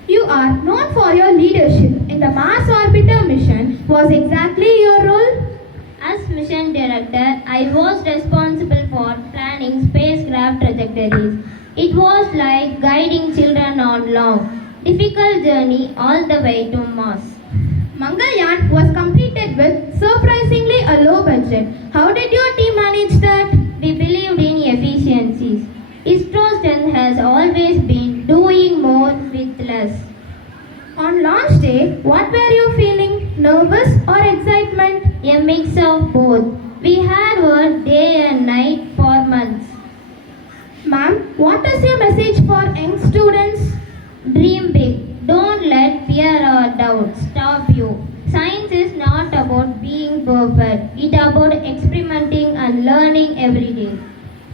You are known for your leadership in the Mars Orbiter mission. Was exactly your role? As mission director, I was responsible for planning spacecraft trajectories. It was like guiding children on long, difficult journey all the way to Mars. Mangalyaan was completed with surprisingly a low budget. How did your team manage that? We believed in efficiencies. ISRO's strength has always been doing more with less. On launch day, what were you feeling? Nervous or excitement? A mix of both. We had worked day and night for months. Ma'am, what is your message for young students? Dream big. Don't let fear or doubt stop you. Science is not about being perfect. It's about experimenting and learning every day.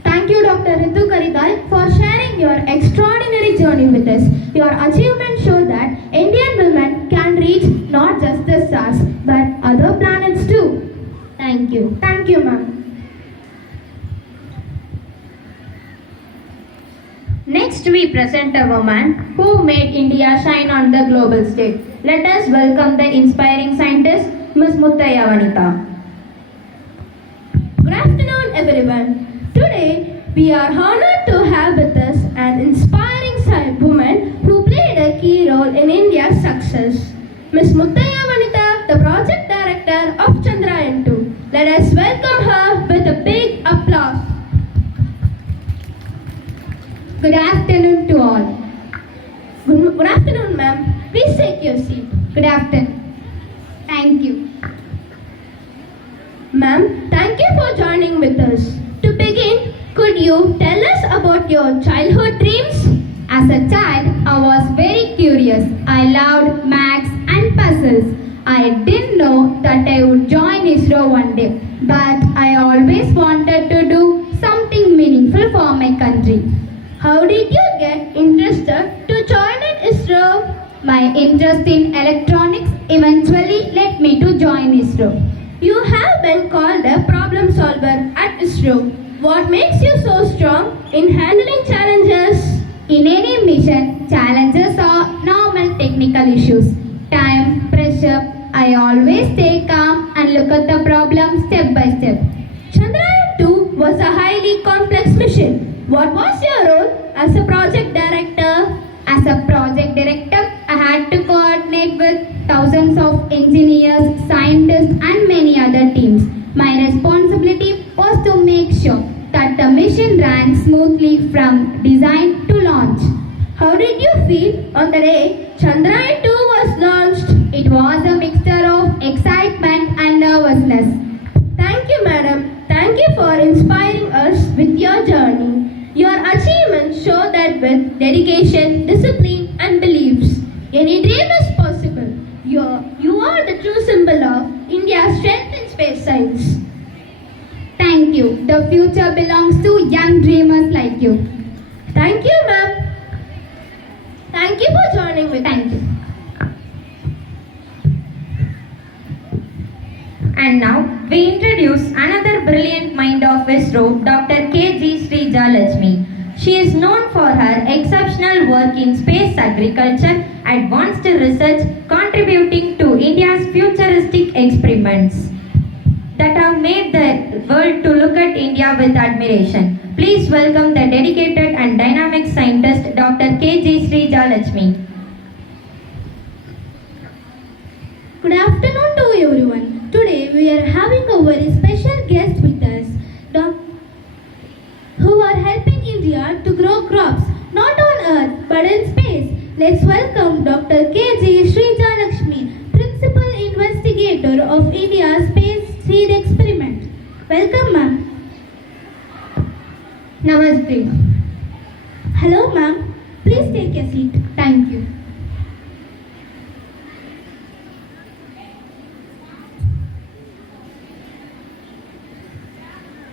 Thank you, Dr. Ritu Karidal, for sharing your extraordinary journey with us. Your achievements show that Indian women can reach not just the stars, but other planets too. Thank you. Thank you, ma'am. Next, we present a woman who made India shine on the global stage. Let us welcome the inspiring scientist, Ms. Muthaiya Vanitha. Good afternoon, everyone. Today, we are honored to have with us an inspiring woman who played a key role in India's success. Ms. Muthaiya Vanitha, the project director of Chandrayaan-2. Let us welcome her with a big applause. Good afternoon to all. Good afternoon, ma'am. Please take your seat. Good afternoon. Thank you. Ma'am, thank you for joining with us. To begin, could you tell us about your childhood dreams? As a child, I was very curious. I loved maths and puzzles. I didn't know that I would join ISRO one day, but I always wanted to do something meaningful for my country. How did you get interested to join in ISRO? My interest in electronics eventually led me to join ISRO. You have been called a problem solver at ISRO. What makes you so strong in handling challenges? In any mission, challenges are normal technical issues. Time, pressure. I always stay calm and look at the problem step by step. Chandrayaan-2 was a highly complex mission. What was your role as a project director? As a project director, I had to coordinate with thousands of engineers, scientists and many other teams. My responsibility was to make sure that the mission ran smoothly from design to launch. How did you feel on the day Chandrayaan-2 was launched? It was a mixture of excitement and nervousness. Thank you, madam. Thank you for inspiring us with your journey. Your achievements show that with dedication, discipline and beliefs, any dream is possible. You are the true symbol of India's strength in space science. Thank you. The future belongs to young dreamers like you. Thank you, ma'am. Thank you for joining with us. Thank you. And now, we introduce another brilliant mind of ISRO, Dr. K.G. Srijalakshmi. She is known for her exceptional work in space agriculture, advanced research, contributing to India's futuristic experiments that have made the world to look at India with admiration. Please welcome the dedicated and dynamic scientist, Dr. K.G. Srijalakshmi. Good afternoon to everyone. Today we are having a very special guest with us, who are helping India to grow crops, not on Earth but in space. Let's welcome Dr. K.G. Srijalakshmi, Principal Investigator of India's Space Seed Experiment. Welcome, ma'am. Namaste. Hello, ma'am. Please take a seat. Thank you.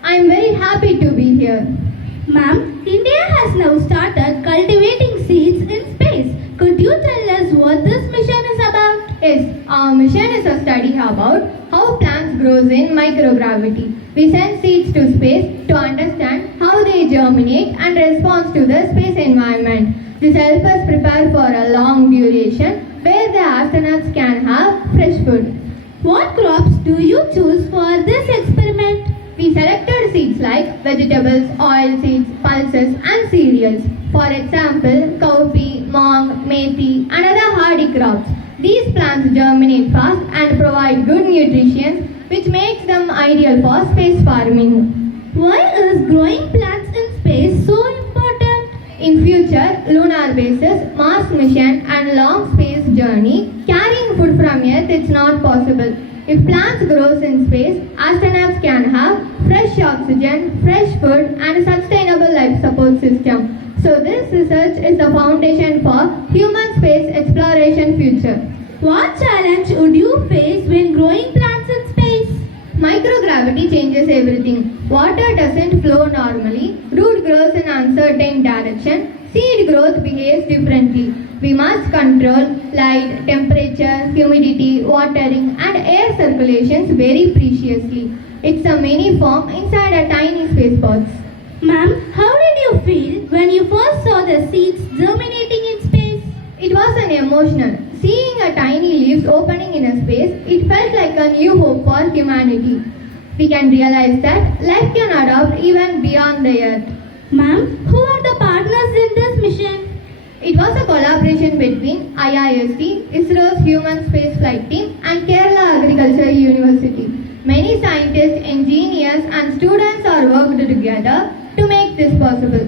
I am very happy to be here. Ma'am, India has now started cultivating seeds in space. Could you tell us what this mission is about? Yes, our mission is a study about how plants plants grows in microgravity. We send seeds to space to understand how they germinate and respond to the space environment. This helps us prepare for a long duration where the astronauts can have fresh food. What crops do you choose for this experiment? We selected seeds like vegetables, oil seeds, pulses and cereals. For example, cowpea, mung, methi and other hardy crops. These plants germinate fast and provide good nutrition which makes them ideal for space farming. Why is growing plants in space so important? In future, lunar bases, Mars mission and long space journey, carrying food from Earth is not possible. If plants grows in space, astronauts can have fresh oxygen, fresh food and a sustainable life support system. So this research is the foundation for human space exploration future. What challenge would you face when growing plants in space? Microgravity changes everything. Water doesn't flow normally, root grows in uncertain direction, seed growth behaves differently. We must control light, temperature, humidity, watering and air circulations very preciously. It's a mini form inside a tiny space box. Ma'am, how did you feel when you first saw the seeds germinating in space? It was an emotional. Seeing a tiny leaves opening in a space, it felt like a new hope for humanity. We can realize that life can adopt even beyond the earth. Ma'am, who are the partners in this mission? It was a collaboration between IIST, ISRO's Human Space Flight Team and Kerala Agricultural University. Many scientists, engineers and students are worked together to make this possible.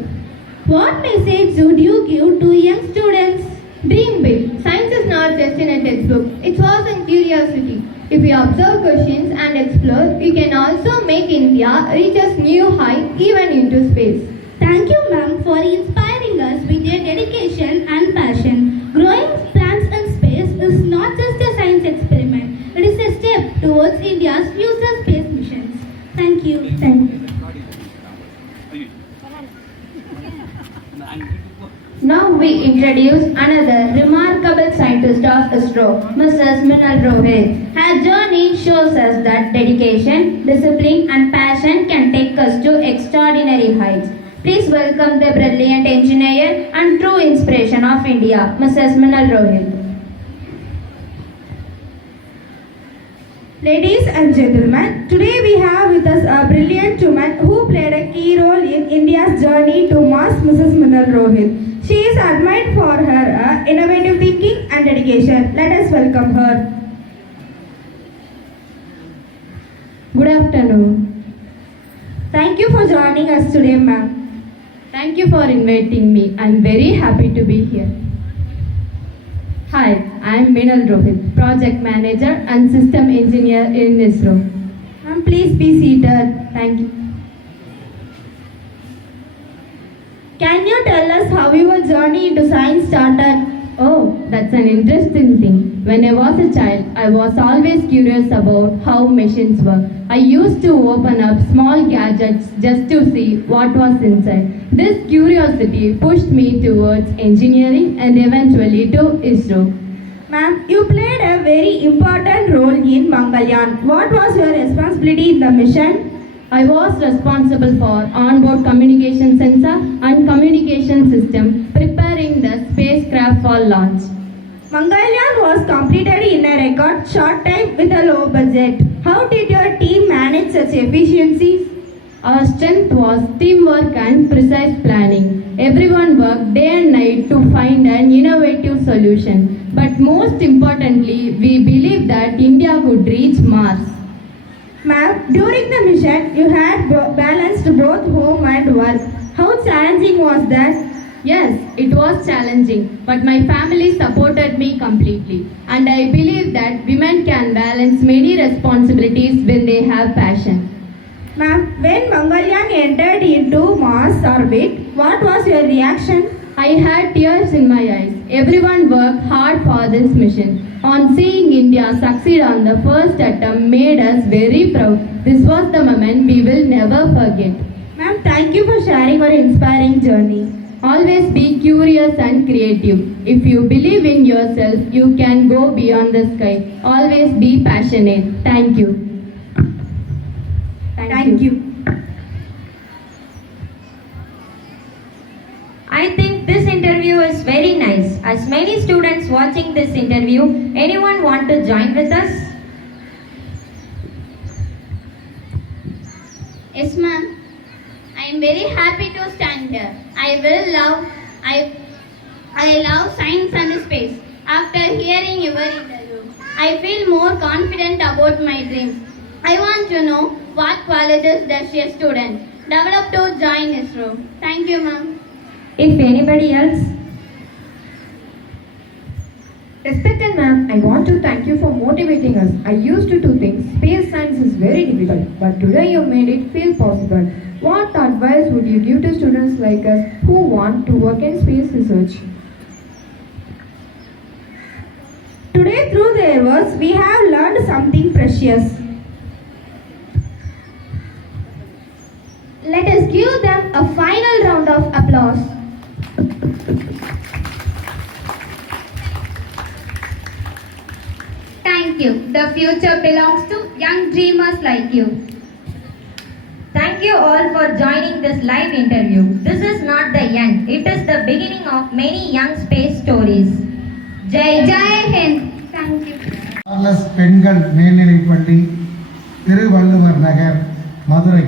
What message would you give to young students? Dream big. Science is not just in a textbook. It was in curiosity. If we observe questions and explore, we can also make India reach a new height even into space. Thank you, ma'am, for inspiring us with your dedication and passion. Growing plants in space is not just a science experiment. It is a step towards India's future space missions. Thank you. Thank you. Now we introduce another remarkable scientist of ISRO, Mrs. Minal Rohit. Her journey shows us that dedication, discipline and passion can take us to extraordinary heights. Please welcome the brilliant engineer and true inspiration of India, Mrs. Minal Rohit. Ladies and gentlemen, today we have with us a brilliant woman who played a key role in India's journey to Mars, Mrs. Minal Rohit. She is admired for her innovative thinking and dedication. Let us welcome her. Good afternoon. Thank you for joining us today, ma'am. Thank you for inviting me. I am very happy to be here. Hi, I am Minal Rohit, Project Manager and System Engineer in ISRO. Ma'am, please be seated. Thank you. Can you tell us how your journey into science started? Oh, that's an interesting thing. When I was a child, I was always curious about how machines work. I used to open up small gadgets just to see what was inside. This curiosity pushed me towards engineering and eventually to ISRO. Ma'am, you played a very important role in Mangalyaan. What was your responsibility in the mission? I was responsible for onboard communication sensor and communication system, preparing the spacecraft for launch. Mangalyaan was completed in a record short time with a low budget. How did your team manage such efficiencies? Our strength was teamwork and precise planning. Everyone worked day and night to find an innovative solution. But most importantly, we believed that India could reach Mars. Ma'am, during the mission, you had balanced both home and work. How challenging was that? Yes, it was challenging, but my family supported me completely. And I believe that women can balance many responsibilities when they have passion. Ma'am, when Mangalyaan entered into Mars orbit, what was your reaction? I had tears in my eyes. Everyone worked hard for this mission. On seeing India succeed on the first attempt made us very proud. This was the moment we will never forget. Ma'am, thank you for sharing your inspiring journey. Always be curious and creative. If you believe in yourself, you can go beyond the sky. Always be passionate. Thank you. Thank you. I think this interview is very nice. As many students watching this interview, anyone want to join with us? Yes, ma'am. I am very happy to stand here. I love science and space. After hearing your interview, I feel more confident about my dreams. I want to know what qualities does a student develop to join ISRO. Thank you, ma'am. If anybody else? Respected ma'am, I want to thank you for motivating us. I used to think space science is very difficult, but today you made it feel possible. What advice would you give to students like us who want to work in space research? Today, through their words, we have learned something precious. Let us give them a final round of applause. Thank you. The future belongs to young dreamers like you. Thank you all for joining this live interview. This is not the end. It is the beginning of many young space stories. Jai Hind. Thank you. Charles பெண்கள் மேல்நிலைப்பள்ளி, திருவள்ளுவர் நகர், மதுரை.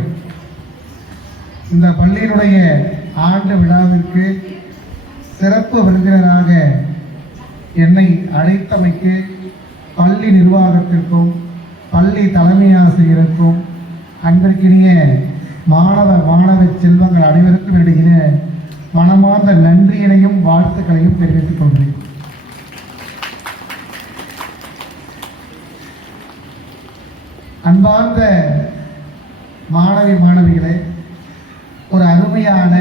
இந்த பள்ளியினுடைய ஆண்டு விழாவிற்கு சிறப்பு விருந்தினராக என்னை அழைத்தமைக்கு பள்ளி நிர்வாகத்திற்கும் பள்ளி தலைமை ஆசிரியருக்கும் அன்பிற்கினிய மாணவ செல்வங்கள் அனைவருக்கும் இடையின மனமார்ந்த நன்றியினையும் வாழ்த்துக்களையும் தெரிவித்துக் கொள்கிறேன். அன்பார்ந்த மாணவிகளே, ஒரு அருமையான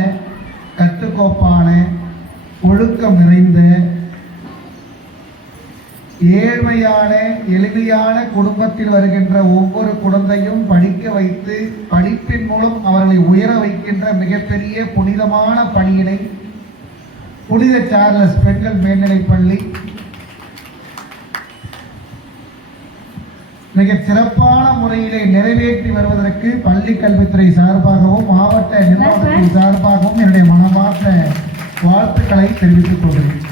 கட்டுக்கோப்பான ஒழுக்கம் நிறைந்த ஏழ்மையான எளிமையான குடும்பத்தில் வருகின்ற ஒவ்வொரு குழந்தையும் படிக்க வைத்து படிப்பின் மூலம் அவர்களை உயர வைக்கின்ற மிகப்பெரிய புனிதமான பணியினை புனித சார்லஸ் பெண்கள் மேல்நிலைப்பள்ளி மிக சிறப்பான முறையிலே நிறைவேற்றி வருவதற்கு பள்ளி கல்வித்துறை சார்பாகவும் மாவட்ட நிர்வாகத்தின் சார்பாகவும் என்னுடைய மனமார்ந்த வாழ்த்துக்களை தெரிவித்துக் கொள்கிறேன்.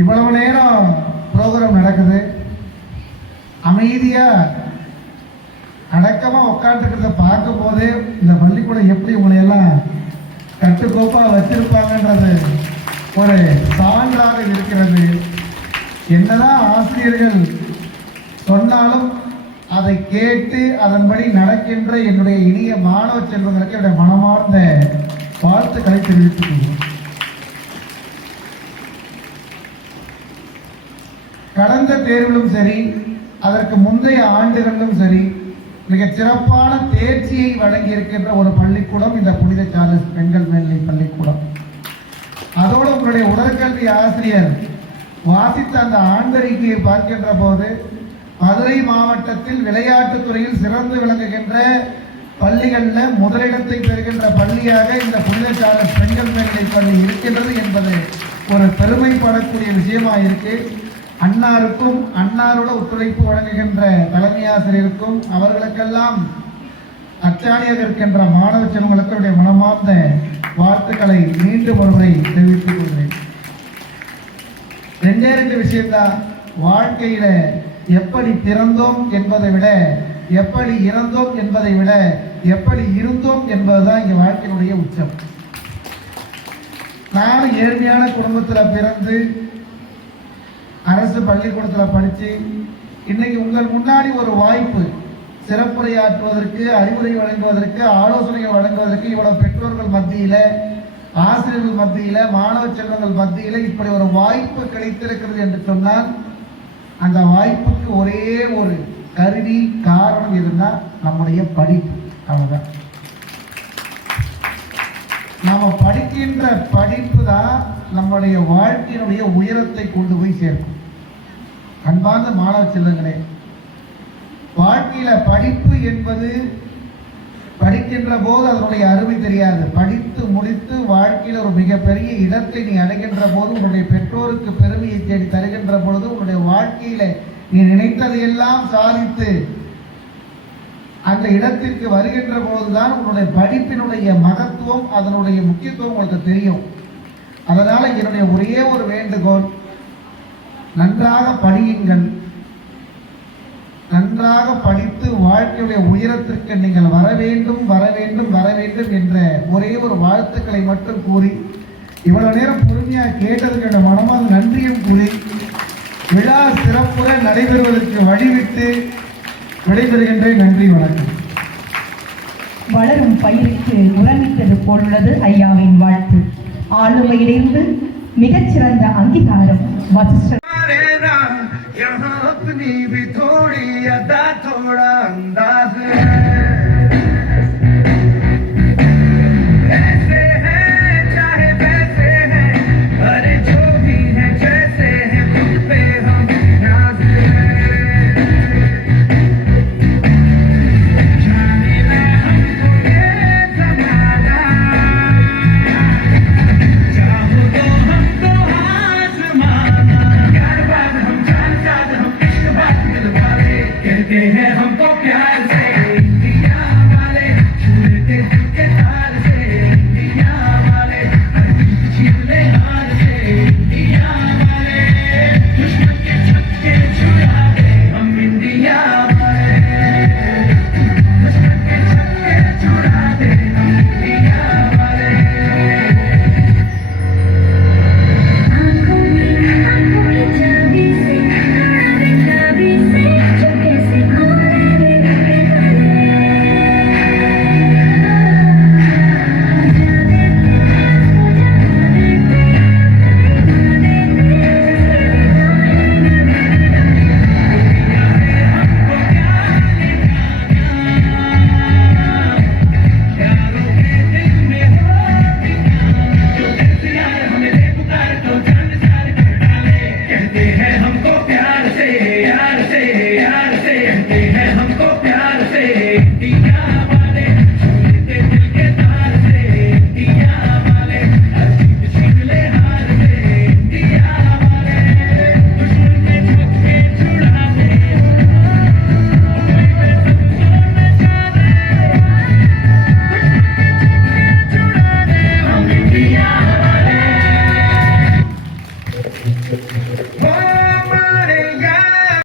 இவ்வளவு நேரம் ப்ரோக்ராம் நடக்குது, அமைதியா அடக்கமா உட்காந்துக்கிறத பார்க்கும் போதே இந்த பள்ளிக்கூடம் எப்படி உங்களை எல்லாம் கட்டுக்கோப்பா வச்சிருப்பாங்கன்றது ஒரு சான்றாக இருக்கிறது. என்னதான் ஆசிரியர்கள் சொன்னாலும் அதை கேட்டு அதன்படி நடக்கின்ற என்னுடைய இனிய மாணவ செல்வங்களுக்கு என்னுடைய மனமார்ந்த வாழ்த்துக்களை தெரிவித்துக் கொள்கிறேன். கடந்த தேர்விலும் சரி, அதற்கு முந்தைய ஆண்டுகளிலும் சரி, மிக சிறப்பான தேர்ச்சியை வழங்கி இருக்கின்ற ஒரு பள்ளிக்கூடம் இந்த புனித சார்லஸ் பெண்கள் மேல்நிலை பள்ளிக்கூடம். அதோடு உங்களுடைய உடற்கல்வி ஆசிரியர் வாசித்த அந்த ஆண்டறிக்கையை பார்க்கின்ற போது மதுரை மாவட்டத்தில் விளையாட்டுத் துறையில் சிறந்து விளங்குகின்ற பள்ளிகளில் முதலிடத்தை பெறுகின்ற பள்ளியாக இந்த புனித சார்லஸ் பெண்கள் மேல்நிலை பள்ளி இருக்கின்றது என்பது ஒரு பெருமைப்படக்கூடிய விஷயமாக இருக்கு. அன்னாருக்கும் அன்னாரோட ஒத்துழைப்பு வழங்குகின்ற தலைமை ஆசிரியருக்கும் அவர்களுக்கெல்லாம் அச்சாணியாக இருக்கின்ற மாணவ செல்வங்களுக்கு மனமார்ந்த வாழ்த்துக்களை மீண்டும் ஒருமுறை தெரிவித்துக் கொள்கிறேன். ரெண்டு விஷயம்தான். வாழ்க்கையில எப்படி பிறந்தோம் என்பதை விட, எப்படி இறந்தோம் என்பதை விட, எப்படி இருந்தோம் என்பதுதான் இங்க வாழ்க்கையினுடைய உச்சம். நான் ஏழ்மையான குடும்பத்தில் பிறந்து அரசு பள்ளிக்கூடத்தில் படித்து இன்னைக்கு உங்கள் முன்னாடி ஒரு வாய்ப்பு சிறப்புரையாற்றுவதற்கு, அறிவுரை வழங்குவதற்கு, ஆலோசனைகள் வழங்குவதற்கு இவ்வளவு பெற்றோர்கள் மத்தியில், ஆசிரியர்கள் மத்தியில், மாணவ செல்வங்கள் மத்தியில் இப்படி ஒரு வாய்ப்பு கிடைத்திருக்கிறது என்று சொன்னால் அந்த வாய்ப்புக்கு ஒரே ஒரு கருவி காரணம் இருந்தால் நம்முடைய படிப்பு. அவ்வளவுதான். நாம படிக்கின்ற படிப்பு தான் நம்முடைய வாழ்க்கையினுடைய உயரத்தை கொண்டு போய் சேர்க்கும். அன்பார்ந்த மாணவ செல்வங்களே, வாழ்க்கையில படிப்பு என்பது படிக்கின்ற போது அதனுடைய அருமை தெரியாது. படித்து முடித்து வாழ்க்கையில் ஒரு மிகப்பெரிய இடத்தை நீ அடைகின்ற போது, உன்னுடைய பெற்றோருக்கு பெருமையை தேடி தருகின்ற பொழுது, உன்னுடைய வாழ்க்கையில நீ நினைத்ததையெல்லாம் சாதித்து அந்த இடத்திற்கு வருகின்ற போதுதான் உன்னுடைய படிப்பினுடைய மகத்துவம், அதனுடைய முக்கியத்துவம் உங்களுக்கு தெரியும். அதனால என்னுடைய ஒரே ஒரு வேண்டுகோள், நன்றாக படியுங்கள். நன்றாக படித்து வாழ்க்கையுடைய உயரத்திற்கு நீங்கள் வர வேண்டும் வர வேண்டும் வர வேண்டும் என்ற ஒரே ஒரு வாழ்த்துக்களை மட்டும் கூறி, இவ்வளவு நேரம் பொறுமையாக கேட்டதுக்கு என்னோட மனமார்ந்த நன்றியும் கூறி, விழா சிறப்புற நடைபெறுவதற்கு வழிவிட்டு விடைபெறுகின்றேன். நன்றி, வணக்கம். வளரும் பயிருக்கு உரமிட்டது போலுள்ளது ஐயாவின் வாழ்த்து. ஆளுமையிலிருந்து மிகச்சிறந்த அங்கீகாரம் வசிஷ்டர்.